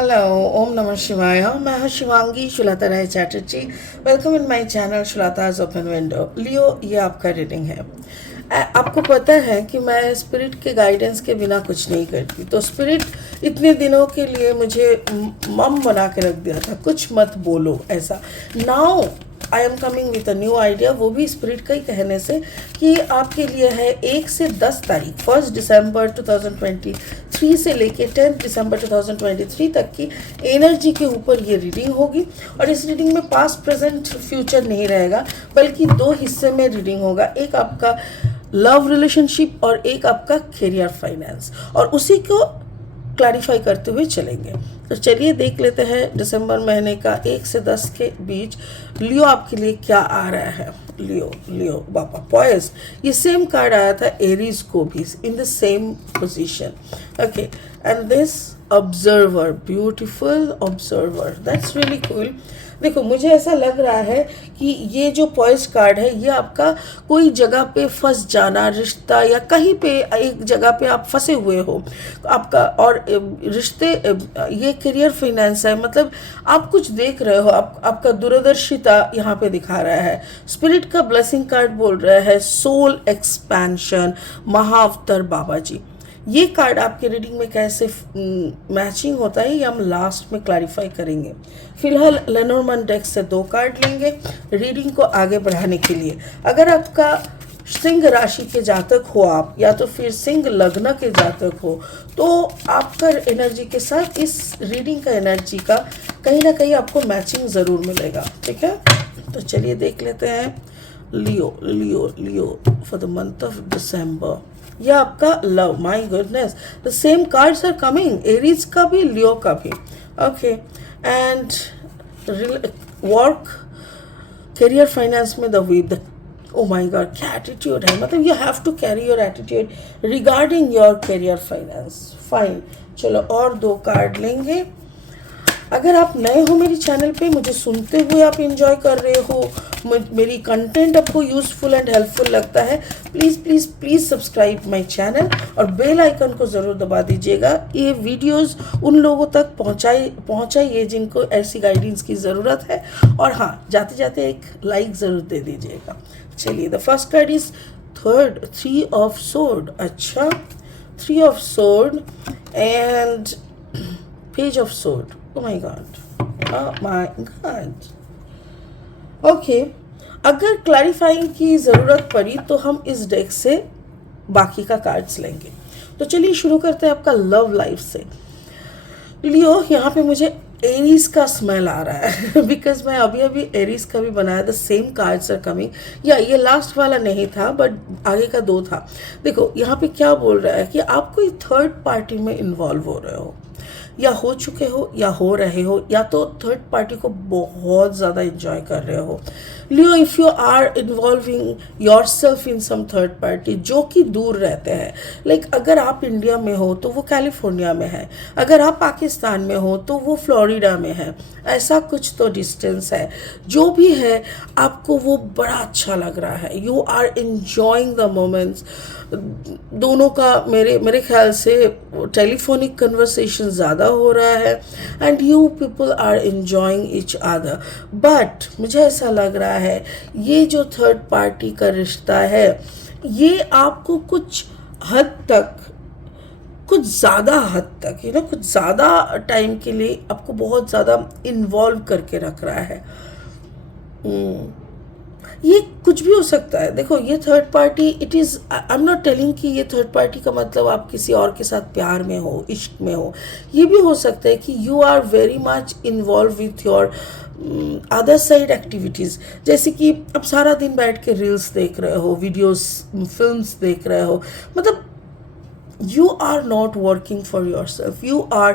Hello, ओम नमः शिवाय। मैं हूं Shivangi Shulata Rai Chatterjee. Welcome in my channel Shulata's open window. Leo, ये आपका रीडिंग है। आपको पता है कि मैं स्पिरिट के गाइडेंस के बिना कुछ नहीं करती, तो स्पिरिट इतने दिनों के लिए मुझे मम बना के रख दिया था, कुछ मत बोलो ऐसा। Now I am coming with a new idea, वो भी स्पिरिट का ही कहने से, कि आपके लिए है 1 से 10 तारीख 1 दिसंबर 2023 से लेके 10 दिसंबर 2023 तक की एनर्जी के ऊपर ये रीडिंग होगी। और इस रीडिंग में पास्ट प्रेजेंट फ्यूचर नहीं रहेगा, बल्कि 2 हिस्से में रीडिंग होगा। एक आपका लव रिलेशनशिप और एक आपका करियर फाइनेंस, और उसी को क्लैरिफाई करते हुए चलेंगे। तो चलिए देख लेते हैं दिसंबर महीने का 1 से 10 के बीच लियो आपके लिए क्या आ रहा है। लियो बाबा पॉइज, ये सेम कार्ड आया था एरीज को भी, in the same position. Okay, and this observer, beautiful observer, that's really cool. देखो, मुझे ऐसा लग रहा है कि ये जो पॉइज कार्ड है, ये आपका कोई जगह पे फंस जाना, रिश्ता या कहीं पे एक जगह पे आप फंसे हुए हो आपका, और रिश्ते, ये करियर फाइनेंस है, मतलब आप कुछ देख रहे हो, आपका दूरदर्शिता यहाँ पे दिखा रहा है। स्पिरिट का ब्लेसिंग कार्ड बोल रहा है सोल एक्सपेंशन, महाअवतार बाबा जी। ये कार्ड आपके रीडिंग में कैसे मैचिंग होता है, ये हम लास्ट में क्लैरिफाई करेंगे। फिलहाल लेनोर्मन डेक से 2 कार्ड लेंगे रीडिंग को आगे बढ़ाने के लिए। अगर आपका सिंह राशि के जातक हो आप, या तो फिर सिंह लग्न के जातक हो, तो आपका एनर्जी के साथ इस रीडिंग का एनर्जी का कहीं ना कहीं आपको मैचिंग ज़रूर मिलेगा। ठीक है, तो चलिए देख लेते हैं। Leo Leo Leo for the month of December, यह आपका love, my goodness, the same cards are coming, Aries का भी लियो का भी। Okay, and work, career finance में the weave, oh my god, क्या एटीट्यूड है, मतलब you have to carry your attitude regarding your career finance. Fine, चलो और 2 कार्ड लेंगे। अगर आप नए हो मेरी चैनल पे, मुझे सुनते हुए आप एंजॉय कर रहे हो, मेरी कंटेंट आपको यूजफुल एंड हेल्पफुल लगता है, please please please subscribe my channel और बेल आइकन को ज़रूर दबा दीजिएगा। ये वीडियोस उन लोगों तक पहुंचाइए जिनको ऐसी गाइडेंस की ज़रूरत है। और हाँ, जाते जाते एक लाइक ज़रूर दे दीजिएगा। चलिए, the first card is three of sword. अच्छा, 3 of sword and page of sword. Oh my God. Oh my God. Okay, अगर क्लैरिफाइंग की ज़रूरत पड़ी तो हम इस डेक से बाकी का कार्ड्स लेंगे। तो चलिए शुरू करते हैं आपका लव लाइफ से। लियो, यहाँ पे मुझे एरीज का स्मेल आ रहा है बिकॉज मैं अभी एरीज का भी बनाया, the same cards are coming. या ये लास्ट वाला नहीं था, बट आगे का 2 था। देखो यहाँ पे क्या बोल रहा है कि आप कोई थर्ड पार्टी में इन्वॉल्व हो रहे हो, या हो चुके हो या हो रहे हो, या तो थर्ड पार्टी को बहुत ज़्यादा एंजॉय कर रहे हो। Leo, if you are involving yourself in some third party जो कि दूर रहते हैं, लाइक अगर आप इंडिया में हो तो वो कैलिफोर्निया में है, अगर आप पाकिस्तान में हो तो वो फ्लोरिडा में है, ऐसा कुछ तो डिस्टेंस है। जो भी है, आपको वो बड़ा अच्छा लग रहा है, you are enjoying the moments. दोनों का मेरे ख्याल से टेलीफोनिक कन्वर्सेशन ज़्यादा हो रहा है, and you people are enjoying each other. But मुझे ऐसा लग रहा है ये जो थर्ड पार्टी का रिश्ता है, ये आपको कुछ हद तक, कुछ ज़्यादा हद तक, कुछ ज़्यादा टाइम के लिए आपको बहुत ज़्यादा इन्वॉल्व करके रख रहा है। ये कुछ भी हो सकता है। देखो, ये third party, it is, I am not telling कि ये थर्ड पार्टी का मतलब आप किसी और के साथ प्यार में हो, इश्क में हो। ये भी हो सकता है कि you are very much involve with your other side activities, जैसे कि अब सारा दिन बैठ के रील्स देख रहे हो, वीडियोस, फिल्म्स देख रहे हो, मतलब you are not working for yourself, you are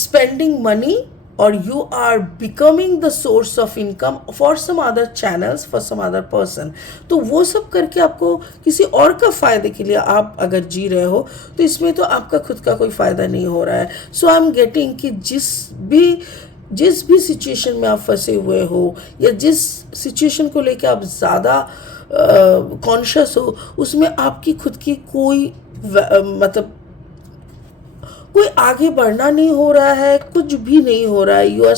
spending money, or you are becoming the source of income for some other channels, for some other person। तो वो सब करके आपको किसी और का फ़ायदे के लिए आप अगर जी रहे हो, तो इसमें तो आपका खुद का कोई फ़ायदा नहीं हो रहा है। सो आई एम गेटिंग कि जिस भी सिचुएशन में आप फंसे हुए हो, या जिस सिचुएशन को लेके आप ज़्यादा कॉन्शियस हो, उसमें आपकी खुद की कोई मतलब कोई आगे बढ़ना नहीं हो रहा है, कुछ भी नहीं हो रहा है, यू आर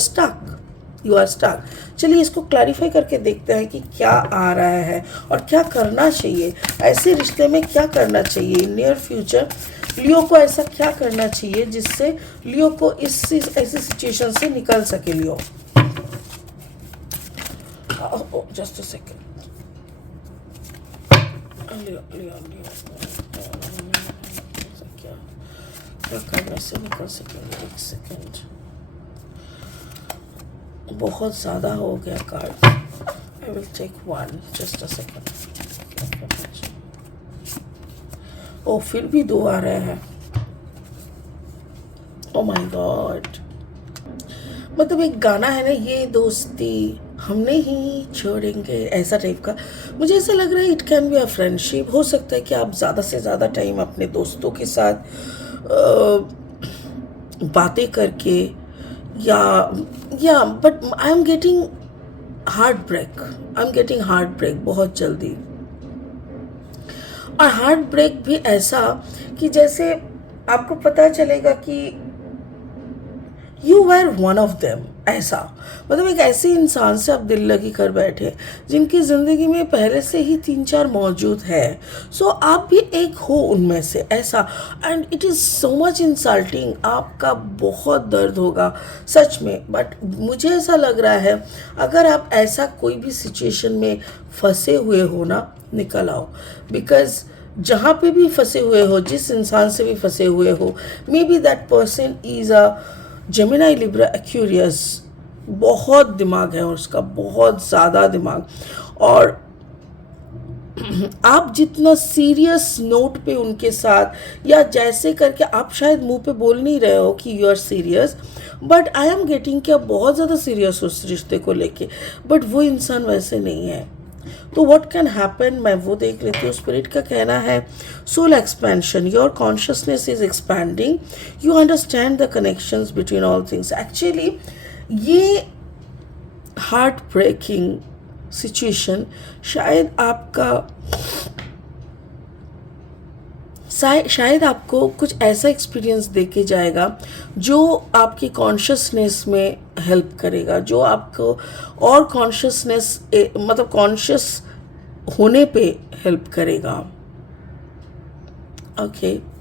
स्टक। चलिए इसको क्लैरिफाई करके देखते हैं कि क्या आ रहा है और क्या करना चाहिए, ऐसे रिश्ते में क्या करना चाहिए नियर फ्यूचर। लियो को ऐसा क्या करना चाहिए जिससे लियो को इस ऐसी सिचुएशन से निकल सके। लियो, just a second. Leo Leo लियो क्या करने से निकल सकेंगे, एक सेकंड। बहुत ज़्यादा हो गया card. I will take one, just a second. Oh फिर भी दो आ रहे हैं। ओ माय गॉड, मतलब एक गाना है ना, ये दोस्ती हम नहीं छोड़ेंगे, ऐसा टाइप का। मुझे ऐसा लग रहा है it can be a friendship. हो सकता है कि आप ज़्यादा से ज़्यादा टाइम अपने दोस्तों के साथ बातें करके या but I am getting heart break बहुत जल्दी। और हार्ट ब्रेक भी ऐसा कि जैसे आपको पता चलेगा कि you were one of them, ऐसा मतलब एक ऐसे इंसान से आप दिल लगी कर बैठे जिनकी ज़िंदगी में पहले से ही 3-4 मौजूद है। सो आप भी एक हो उनमें से, ऐसा। And it is so much insulting, आपका बहुत दर्द होगा सच में। बट मुझे ऐसा लग रहा है अगर आप ऐसा कोई भी सिचुएशन में फंसे हुए हो ना, निकल आओ। बिकॉज जहाँ पे भी फंसे हुए हो, जिस इंसान से भी फंसे हुए हो, may be that person is a Gemini, Libra, Aquarius. बहुत दिमाग है उसका, बहुत ज़्यादा दिमाग। और आप जितना सीरियस नोट पे उनके साथ या जैसे करके, आप शायद मुंह पे बोल नहीं रहे हो कि you are serious, but I am getting कि आप बहुत ज़्यादा सीरियस हो उस रिश्ते को लेके। बट वो इंसान वैसे नहीं है। तो व्हाट कैन हैपन, मैं वो देख लेती हूँ। स्पिरिट का कहना है soul expansion, your consciousness is expanding, you understand the connections between all things. Actually ये हार्ट ब्रेकिंग सिचुएशन शायद आपको कुछ ऐसा एक्सपीरियंस दे के जाएगा जो आपकी कॉन्शियसनेस में हेल्प करेगा, जो आपको और कॉन्शियसनेस मतलब कॉन्शियस होने पे हेल्प करेगा। ओके,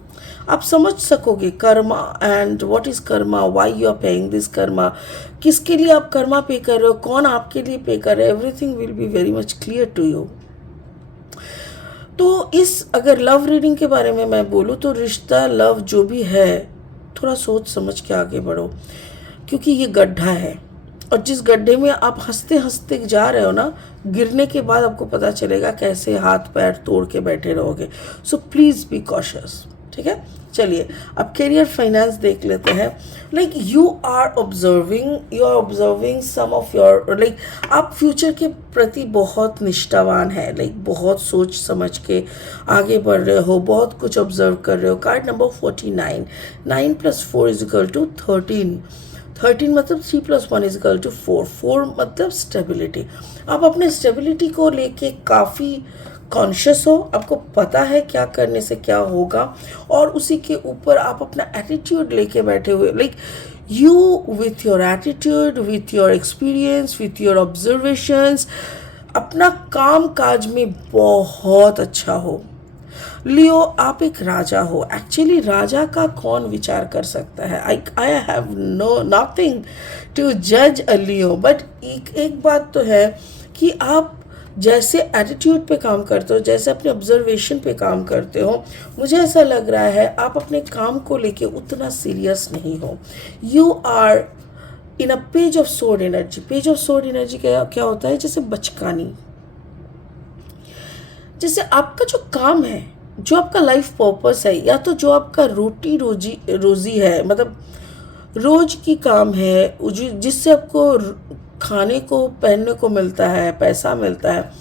आप समझ सकोगे karma and what is karma, why you are paying this karma, किसके लिए आप कर्मा पे कर रहे हो, कौन आपके लिए पे कर रहे हो। Everything will be very much clear to you. तो अगर लव रीडिंग के बारे में मैं बोलूँ तो रिश्ता, लव जो भी है, थोड़ा सोच समझ के आगे बढ़ो, क्योंकि ये गड्ढा है। और जिस गड्ढे में आप हंसते हंसते जा रहे हो ना, गिरने के बाद आपको पता चलेगा कैसे हाथ पैर तोड़ के बैठे रहोगे। सो प्लीज़ बी कॉशियस, ठीक है। चलिए अब करियर फाइनेंस देख लेते हैं। Like you are observing some of your, like आप फ्यूचर के प्रति बहुत निष्ठावान है, लाइक बहुत सोच समझ के आगे बढ़ रहे हो, बहुत कुछ ऑब्जर्व कर रहे हो। कार्ड नंबर 49, 9 + 4 = 13, 13 मतलब 3 + 1 = 4, 4 मतलब स्टेबिलिटी। आप अपने स्टेबिलिटी को लेके काफ़ी कॉन्शियस हो, आपको पता है क्या करने से क्या होगा, और उसी के ऊपर आप अपना एटीट्यूड लेके बैठे हुए। Like you with your attitude, with your experience, with your observations, अपना काम काज में बहुत अच्छा हो। लियो, आप एक राजा हो। एक्चुअली राजा का कौन विचार कर सकता है। आई हैव नथिंग टू जज अ लियो, बट एक बात तो है कि आप जैसे एटीट्यूड पे काम करते हो, जैसे अपने ऑब्जर्वेशन पे काम करते हो, मुझे ऐसा लग रहा है आप अपने काम को लेके उतना सीरियस नहीं हो। You are in a page of sword energy. Page of sword energy क्या होता है, जैसे बचकानी, जैसे आपका जो काम है, जो आपका लाइफ पर्पस है, या तो जो आपका रोजी है, मतलब रोज की काम है, जिससे आपको खाने को पहनने को मिलता है, पैसा मिलता है,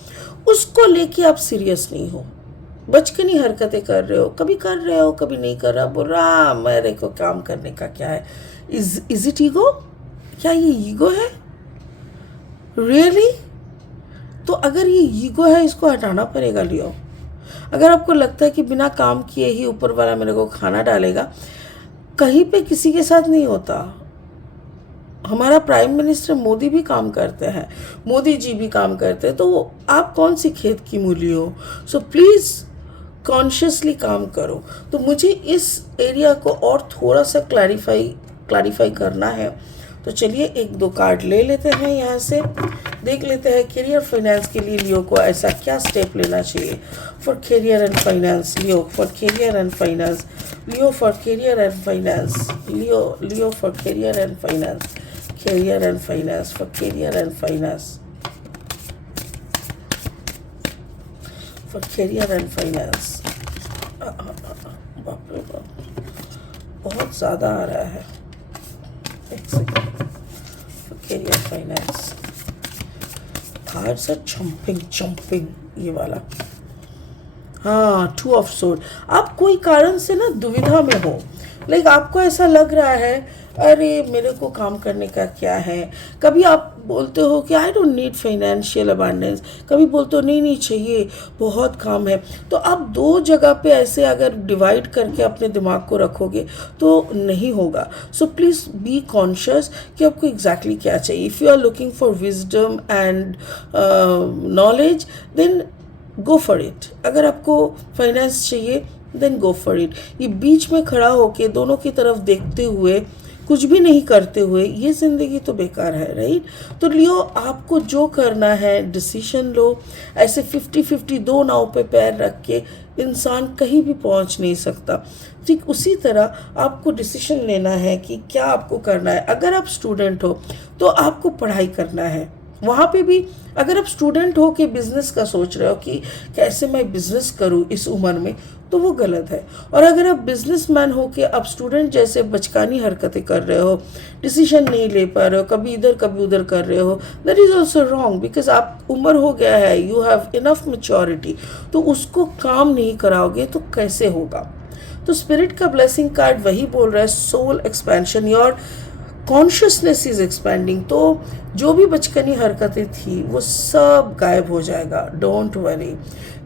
उसको लेके आप सीरियस नहीं हो। बचकानी हरकतें कर रहे हो, कभी कर रहे हो कभी नहीं कर रहा, बोल रहा मेरे को काम करने का क्या है। Is it ego? क्या ये ईगो है रियली? तो अगर ये ईगो है, इसको हटाना पड़ेगा लियो। अगर आपको लगता है कि बिना काम किए ही ऊपर वाला मेरे को खाना डालेगा, कहीं पे किसी के साथ नहीं होता। हमारा प्राइम मिनिस्टर मोदी भी काम करते हैं, मोदी जी भी काम करते हैं, तो आप कौन सी खेत की मूली हो? सो प्लीज़ कॉन्शियसली काम करो। तो मुझे इस एरिया को और थोड़ा सा क्लैरिफाई करना है। तो चलिए एक दो कार्ड ले लेते हैं यहाँ से, देख लेते हैं करियर फाइनेंस के लिए लियो को ऐसा क्या स्टेप लेना चाहिए। For career and finance Leo, for career and finance Leo, for career and finance Leo for career and finance, career and finance, for career and finance, for career and finance. बाप रे बाप, बहुत ज़्यादा आ रहा है। एक second. For career finance cards are jumping ये वाला। हाँ, 2 ऑफ सोर्ड। आप कोई कारण से ना दुविधा में हो, लाइक आपको ऐसा लग रहा है अरे मेरे को काम करने का क्या है। कभी आप बोलते हो कि I don't need financial abundance, कभी बोलते हो नहीं चाहिए, बहुत काम है। तो आप 2 जगह पे ऐसे अगर डिवाइड करके अपने दिमाग को रखोगे तो नहीं होगा। सो प्लीज़ बी कॉन्शियस कि आपको एग्जैक्टली क्या चाहिए। If you are looking for wisdom and knowledge then go for it. अगर आपको फाइनेंस चाहिए देन गो फॉर इट। ये बीच में खड़ा होके दोनों की तरफ देखते हुए कुछ भी नहीं करते हुए ये ज़िंदगी तो बेकार है, राइट। तो लियो आपको जो करना है डिसीजन लो। ऐसे 50-50 2 नाव पे पैर रख के इंसान कहीं भी पहुंच नहीं सकता। ठीक उसी तरह आपको डिसीजन लेना है कि क्या आपको करना है। अगर आप स्टूडेंट हो तो आपको पढ़ाई करना है। वहाँ पे भी अगर आप स्टूडेंट हो के बिज़नेस का सोच रहे हो कि कैसे मैं बिज़नेस करूँ इस उम्र में, तो वो गलत है। और अगर आप बिजनेसमैन हो के आप स्टूडेंट जैसे बचकानी हरकतें कर रहे हो, डिसीजन नहीं ले पा रहे हो, कभी इधर कभी उधर कर रहे हो, that is also wrong. Because आप उम्र हो गया है, यू हैव इनफ मेच्योरिटी, तो उसको काम नहीं कराओगे तो कैसे होगा। तो स्पिरिट का ब्लेसिंग कार्ड वही बोल रहा है, soul expansion, your consciousness is expanding. तो जो भी बचकानी हरकतें थी वो सब गायब हो जाएगा, don't worry.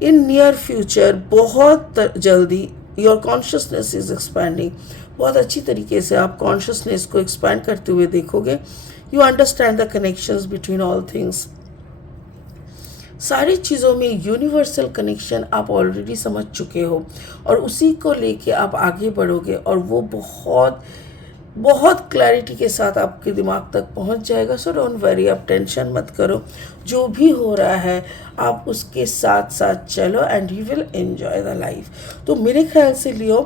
In near future बहुत जल्दी योर कॉन्शियसनेस इज एक्सपेंडिंग। बहुत अच्छी तरीके से आप कॉन्शियसनेस को एक्सपैंड करते हुए देखोगे। You understand the connections between all things. सारी चीज़ों में यूनिवर्सल कनेक्शन आप ऑलरेडी समझ चुके हो और उसी को लेके आप आगे बढ़ोगे और वो बहुत बहुत क्लैरिटी के साथ आपके दिमाग तक पहुंच जाएगा। सो डोंट वरी, आप टेंशन मत करो। जो भी हो रहा है आप उसके साथ साथ चलो and you will enjoy the life. तो मेरे ख्याल से लियो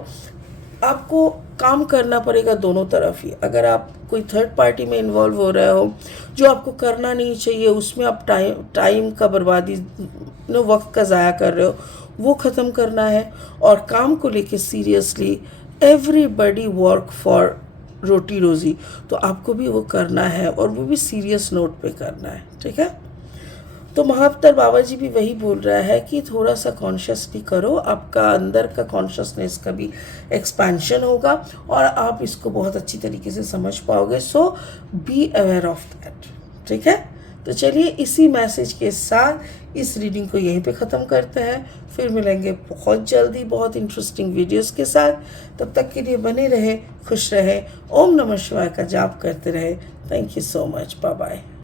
आपको काम करना पड़ेगा दोनों तरफ ही। अगर आप कोई थर्ड पार्टी में इन्वॉल्व हो रहे हो जो आपको करना नहीं चाहिए, उसमें आप टाइम का बर्बादी वक्त का ज़ाया कर रहे हो, वो ख़त्म करना है। और काम को लेके सीरियसली एवरीबडी वर्क फॉर रोटी रोज़ी, तो आपको भी वो करना है और वो भी सीरियस नोट पे करना है, ठीक है। तो महाअवतार बाबा जी भी वही बोल रहा है कि थोड़ा सा कॉन्शियस भी करो, आपका अंदर का कॉन्शियसनेस का भी एक्सपेंशन होगा और आप इसको बहुत अच्छी तरीके से समझ पाओगे। सो बी अवेयर ऑफ दैट, ठीक है। तो चलिए इसी मैसेज के साथ इस रीडिंग को यहीं पे ख़त्म करते हैं। फिर मिलेंगे बहुत जल्दी बहुत इंटरेस्टिंग वीडियोस के साथ। तब तक के लिए बने रहे, खुश रहे, ओम नमः शिवाय का जाप करते रहे। Thank you so much, bye bye.